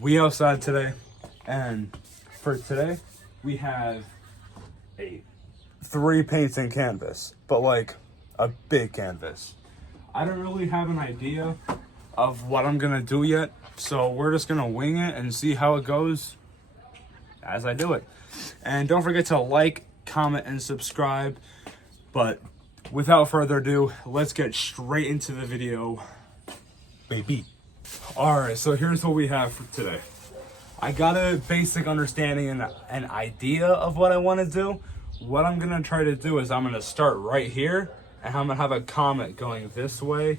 We outside today, and for today we have a 3 paints in canvas, but like a big canvas. I don't really have an idea of what I'm gonna do yet, so we're just gonna wing it and see how it goes as I do it. And don't forget to like, comment, and subscribe. But without further ado, let's get straight into the video, baby. Alright, so here's what we have for today. I got a basic understanding and an idea of what I want to do. What I'm going to try to do is I'm going to start right here, and I'm going to have a comet going this way,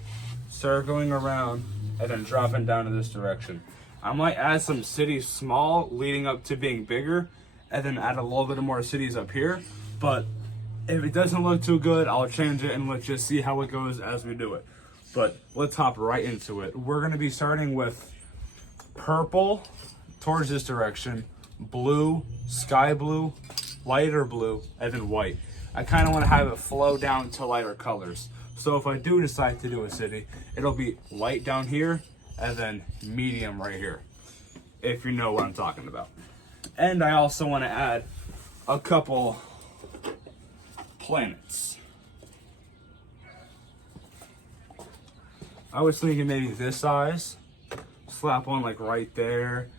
circling around, and then dropping down in this direction. I might add some cities small leading up to being bigger, and then add a little bit more cities up here. But if it doesn't look too good, I'll change it and let's just see how it goes as we do it. But let's hop right into it. We're going to be starting with purple towards this direction, blue, sky blue, lighter blue, and then white. I kind of want to have it flow down to lighter colors. So if I do decide to do a city, it'll be light down here and then medium right here, if you know what I'm talking about. And I also want to add a couple planets. I was thinking maybe this size, slap one like right there,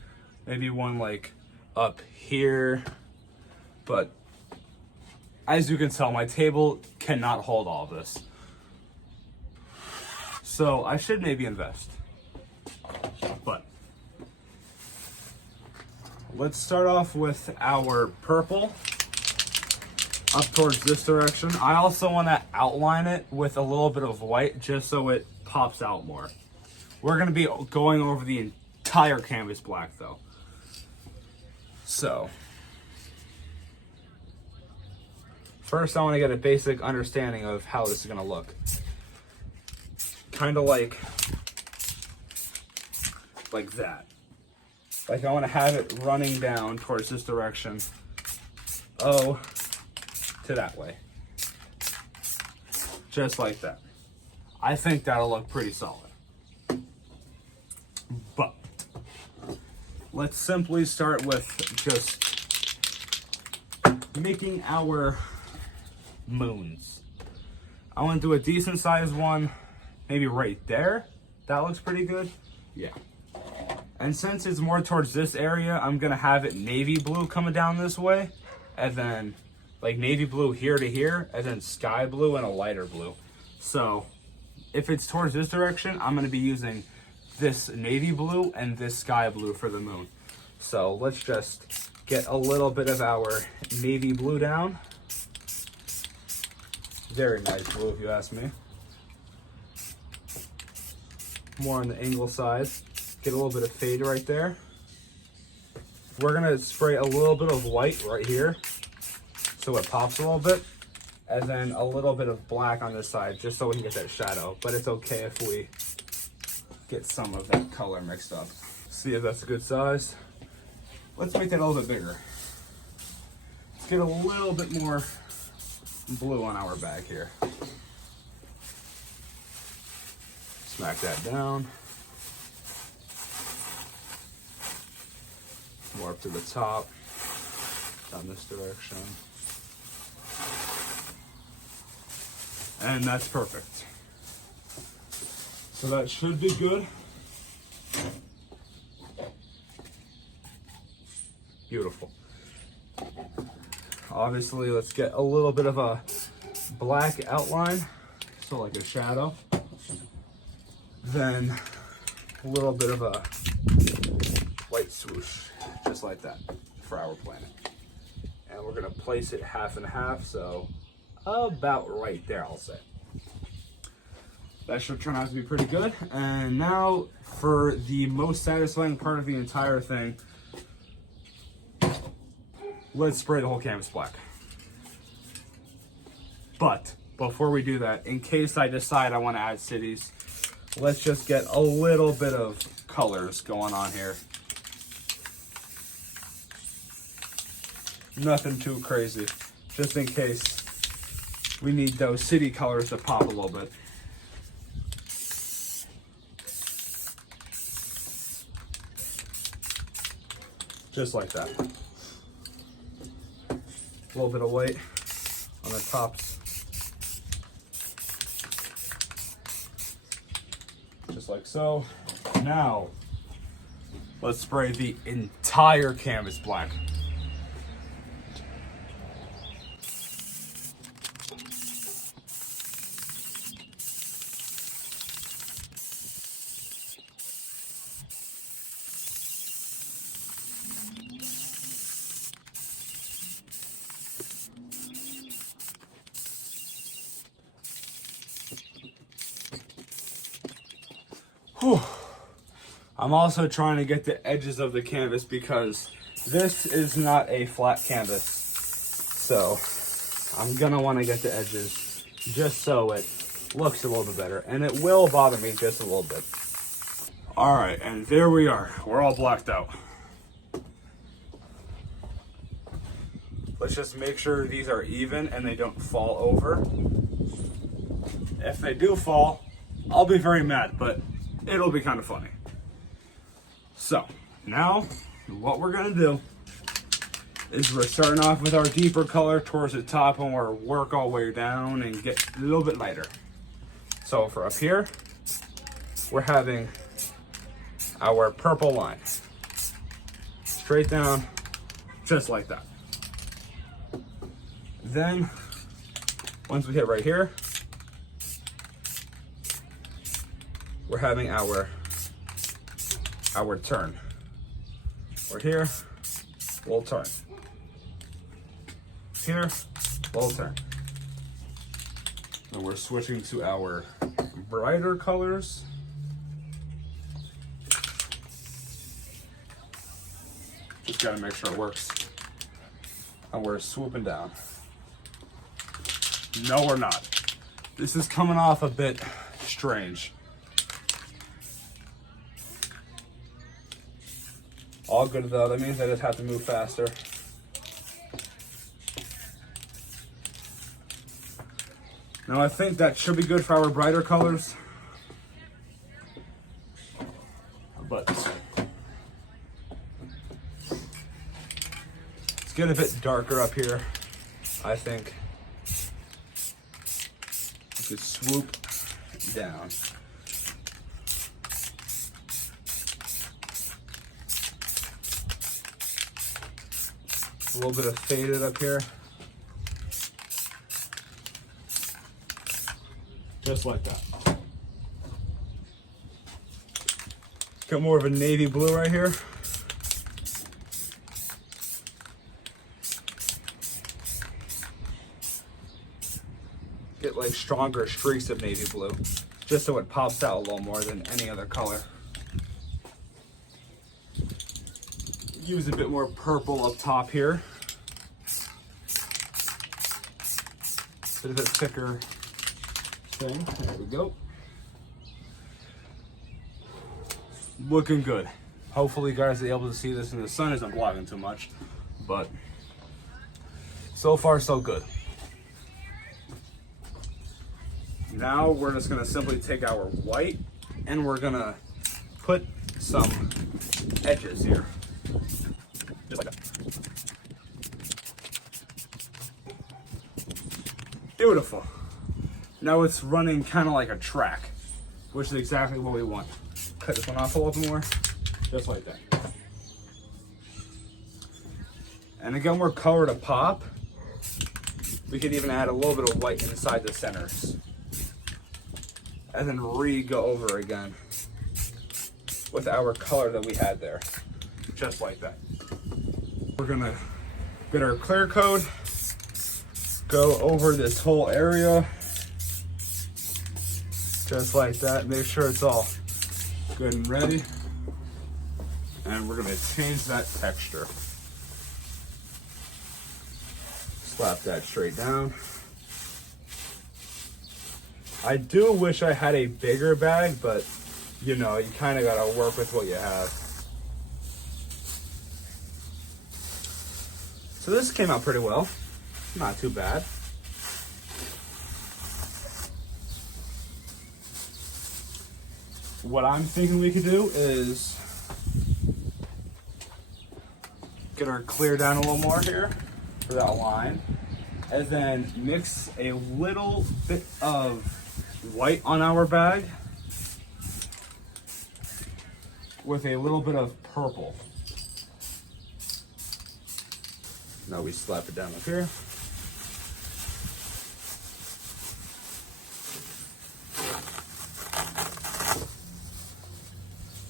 maybe one like up here, but as you can tell, my table cannot hold all of this. So I should maybe invest, but let's start off with our purple up towards this direction. I also want to outline it with a little bit of white just so it pops out more. We're going to be going over the entire canvas black though. So first I want to get a basic understanding of how this is going to look. Kind of like that. Like I want to have it running down towards this direction. Oh, to that way. Just like that. I think that'll look pretty solid. But let's simply start with just making our moons. I want to do a decent sized one, maybe right there. That looks pretty good. Yeah. And since it's more towards this area, I'm going to have it navy blue coming down this way, and then like navy blue here to here, and then sky blue and a lighter blue. So if it's towards this direction, I'm going to be using this navy blue and this sky blue for the moon. So let's just get a little bit of our navy blue down. Very nice blue if you ask me. More on the angle side. Get a little bit of fade right there. We're going to spray a little bit of white right here so it pops a little bit. And then a little bit of black on this side, just so we can get that shadow. But it's okay if we get some of that color mixed up. See if that's a good size. Let's make that a little bit bigger. Let's get a little bit more blue on our bag here. Smack that down. More up to the top, down this direction. And that's perfect. So that should be good. Beautiful. Obviously, let's get a little bit of a black outline, so like a shadow. Then a little bit of a white swoosh, just like that, for our planet. And we're gonna place it half and half, so about right there, I'll say. That should turn out to be pretty good. And now for the most satisfying part of the entire thing, let's spray the whole canvas black. But before we do that, in case I decide I want to add cities, let's just get a little bit of colors going on here. Nothing too crazy, just in case we need those city colors to pop a little bit. just like that. A little bit of white on the tops, just like so. Now, let's spray the entire canvas black. Whew. I'm also trying to get the edges of the canvas because this is not a flat canvas. So I'm gonna want to get the edges just so it looks a little bit better, and it will bother me just a little bit. All right, and there we are. We're all blacked out. Let's just make sure these are even and they don't fall over. If they do fall, I'll be very mad, but it'll be kind of funny. So now what we're gonna do is we're starting off with our deeper color towards the top, and we'll work all the way down and get a little bit lighter. So for up here, we're having our purple line straight down, just like that. Then once we hit right here, we're having our turn. We're here, we'll turn. Here, we'll turn. And we're switching to our brighter colors. Just gotta make sure it works. And we're swooping down. No, we're not. This is coming off a bit strange. All good though, that means I just have to move faster. Now I think that should be good for our brighter colors. But let's get a bit darker up here, I think. You could swoop down. A little bit of faded up here. Just like that. Got more of a navy blue right here. Get like stronger streaks of navy blue, just so it pops out a little more than any other color. Use a bit more purple up top here. Bit of a thicker thing. There we go. Looking good. Hopefully you guys are able to see this, and the sun isn't blocking too much, but so far so good. Now we're just gonna simply take our white and we're gonna put some edges here. Just like that. Beautiful. Now it's running kind of like a track, which is exactly what we want. Cut this one off a little bit more, just like that. And again, we're color to pop. We could even add a little bit of white inside the centers. And then go over again with our color that we had there, just like that. We're gonna get our clear coat, go over this whole area, just like that. Make sure it's all good and ready. And we're gonna change that texture. Slap that straight down. I do wish I had a bigger bag, but you know, you kind of gotta work with what you have. So this came out pretty well. Not too bad. What I'm thinking we could do is get our clear down a little more here for that line. And then mix a little bit of white on our bag with a little bit of purple. Now we slap it down up here.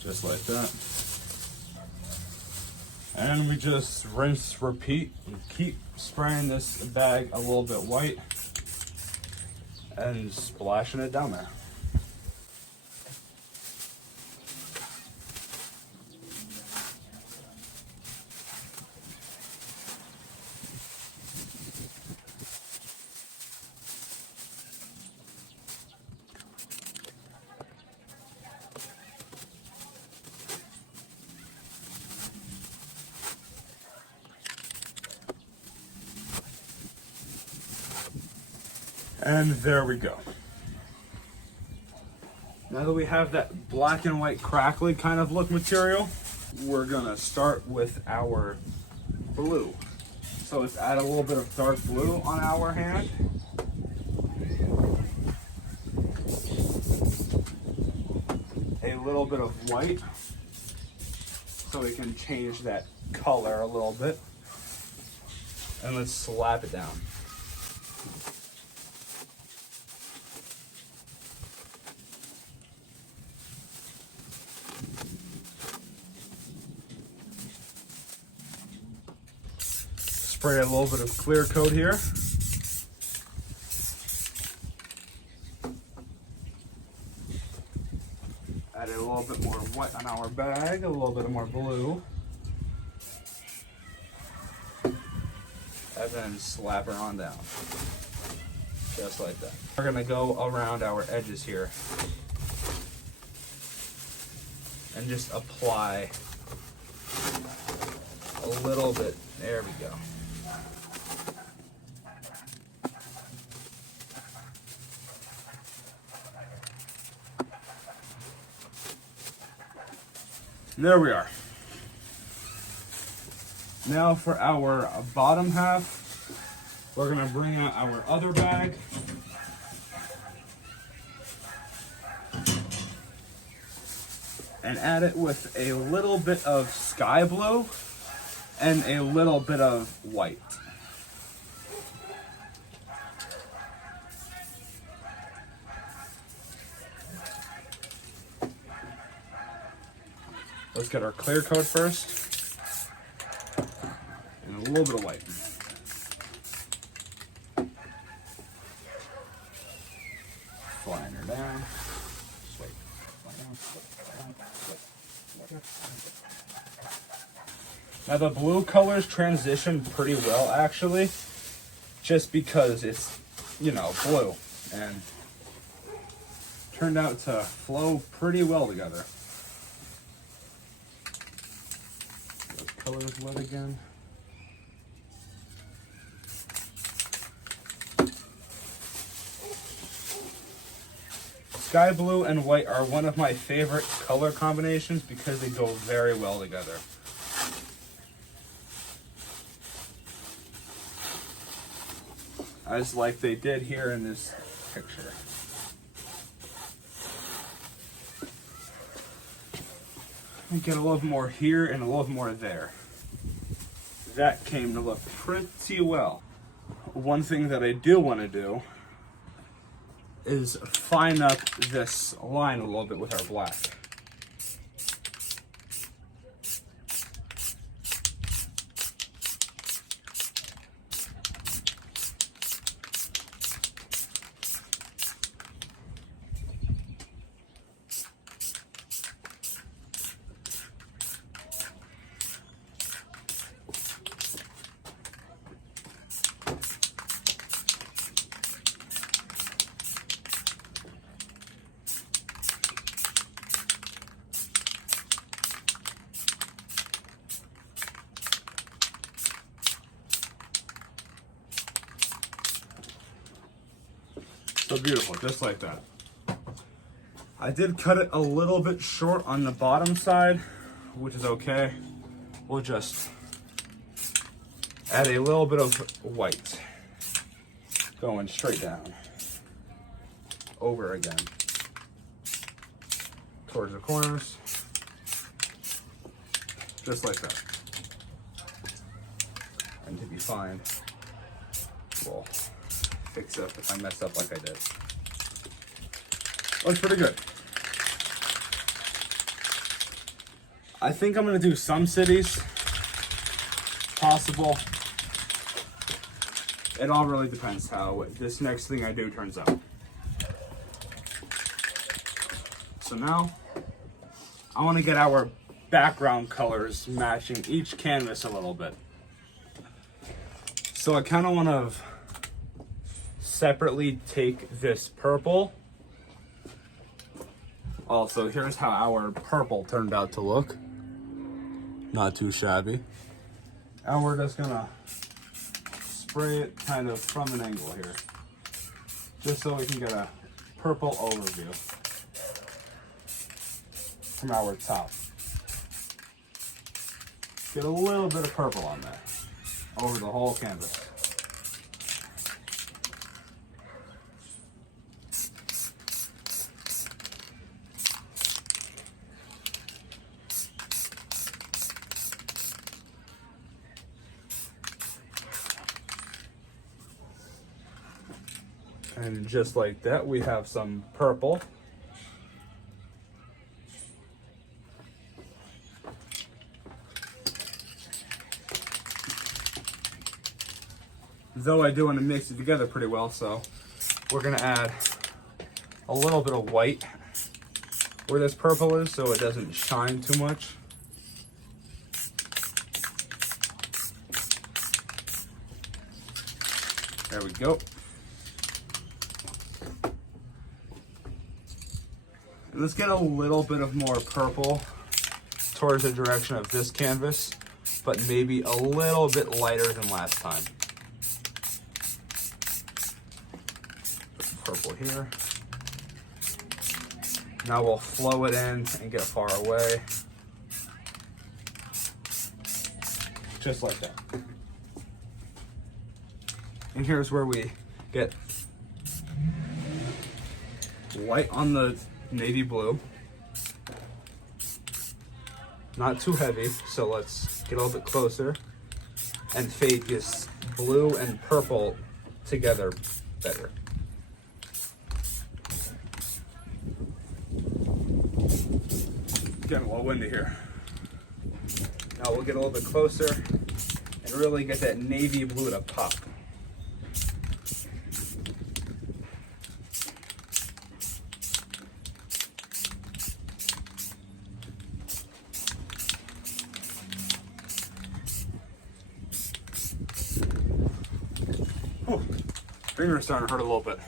Just like that. And we just rinse, repeat, and keep spraying this bag a little bit white and splashing it down there. And there we go. Now that we have that black and white crackly kind of look material, we're gonna start with our blue. So let's add a little bit of dark blue on our hand. A little bit of white, so we can change that color a little bit. And let's slap it down. Spray a little bit of clear coat here. Add a little bit more white on our bag, a little bit more blue. And then slap her on down. Just like that. We're gonna go around our edges here and just apply a little bit. There we go. There we are. Now for our bottom half, we're gonna bring out our other bag. And add it with a little bit of sky blue and a little bit of white. Let's get our clear coat first. And a little bit of white. Flying her down. Now the blue colors transition pretty well actually, just because it's, you know, blue, and turned out to flow pretty well together. Colors wet again. Sky blue and white are one of my favorite color combinations because they go very well together. As like they did here in this picture. And get a little more here and a little more there. That came to look pretty well. One thing that I do want to do is fine up this line a little bit with our black. So beautiful, just like that. I did cut it a little bit short on the bottom side, which is okay. We'll just Add a little bit of white. Going straight down. Over again. Towards the corners. Just like that. And to be fine, we'll fix it if I mess up like I did. Looks pretty good. I think I'm gonna do some cities. Possible. It all really depends how this next thing I do turns out. So now, I want to get our background colors matching each canvas a little bit. So I kind of want to separately take this purple. Also, here's how our purple turned out to look. Not too shabby. And we're just gonna spray it kind of from an angle here, just so we can get a purple overview from our top. Get a little bit of purple on there over the whole canvas. And just like that, we have some purple. Though I do want to mix it together pretty well, so we're gonna add a little bit of white where this purple is so it doesn't shine too much. There we go. Let's get a little bit of more purple towards the direction of this canvas, but maybe a little bit lighter than last time. Put some purple here. Now we'll flow it in and get far away. Just like that. And here's where we get white on the navy blue. Not too heavy, so let's get a little bit closer and fade this blue and purple together better. Getting a little windy here. Now we'll get a little bit closer and really get that navy blue to pop. Finger's starting to hurt a little bit.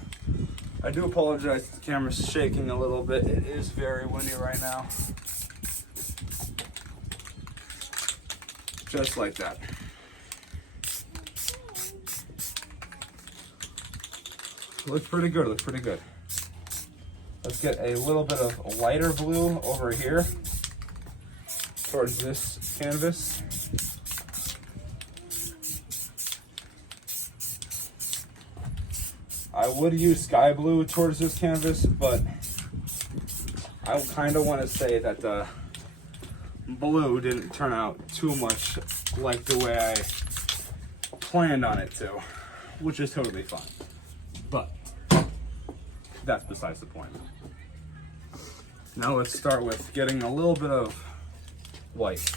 I do apologize, the camera's shaking a little bit. It is very windy right now. Just like that. Looks pretty good, looks pretty good. Let's get a little bit of lighter blue over here towards this canvas. I would use sky blue towards this canvas, but I kind of want to say that the blue didn't turn out too much like the way I planned on it to, which is totally fine. But that's besides the point. Now let's start with getting a little bit of white.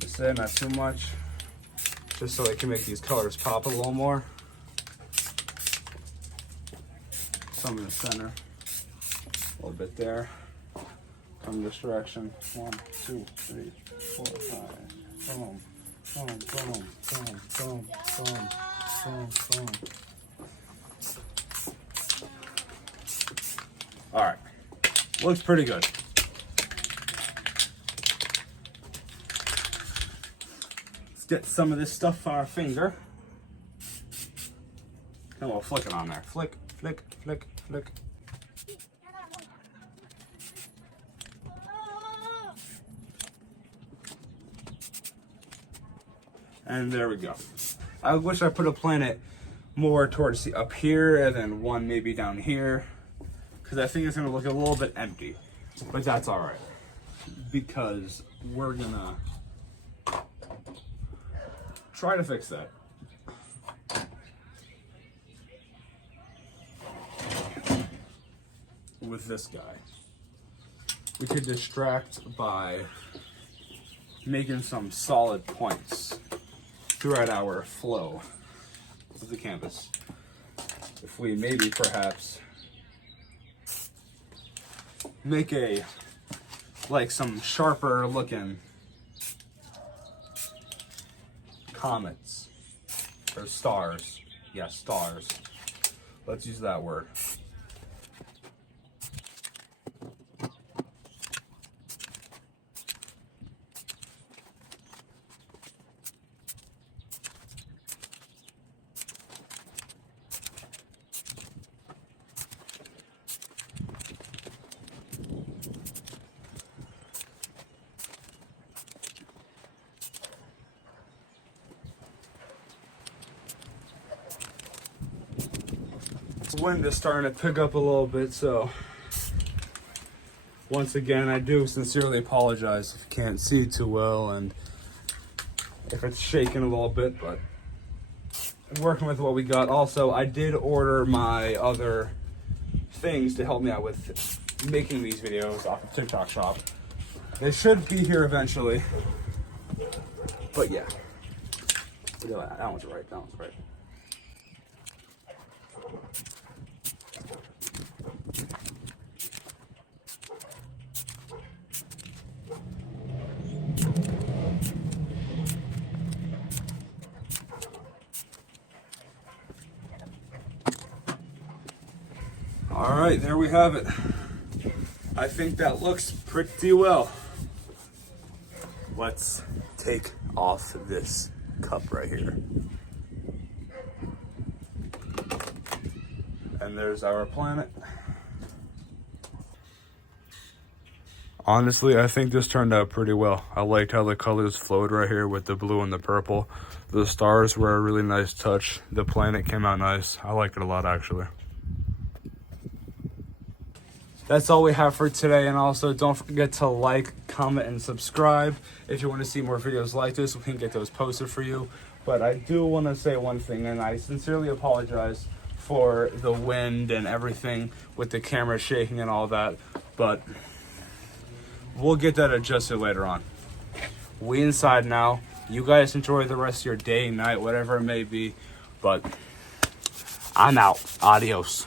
Just say not too much, just so I can make these colors pop a little more. Some in the center, a little bit there. Come this direction. 1, 2, 3, 4, 5. Boom, boom, boom, boom, boom, boom, boom, boom. All right, looks pretty good. Let's get some of this stuff on our finger. And we'll flick it on there. Flick, flick, flick, flick. And there we go. I wish I put a planet more towards up here and then one maybe down here, because I think it's gonna look a little bit empty, but that's all right because we're gonna try to fix that. With this guy, we could distract by making some solid points throughout our flow of the canvas. If we maybe perhaps make like some sharper looking comets or stars. Yeah, stars. Let's use that word. The wind is starting to pick up a little bit, so once again, I do sincerely apologize if you can't see too well and if it's shaking a little bit, but I'm working with what we got. Also, I did order my other things to help me out with making these videos off of TikTok Shop. They should be here eventually, but yeah. That one's right, that one's right. All right, there we have it. I think that looks pretty well. Let's take off this cup right here. And there's our planet. Honestly, I think this turned out pretty well. I liked how the colors flowed right here with the blue and the purple. The stars were a really nice touch. The planet came out nice. I liked it a lot, actually. That's all we have for today, and also don't forget to like, comment, and subscribe if you want to see more videos like this. We can get those posted for you. But I do want to say one thing, and I sincerely apologize for the wind and everything with the camera shaking and all that, but we'll get that adjusted later on. We inside now. You guys enjoy the rest of your day, night, whatever it may be, but I'm out. Adios.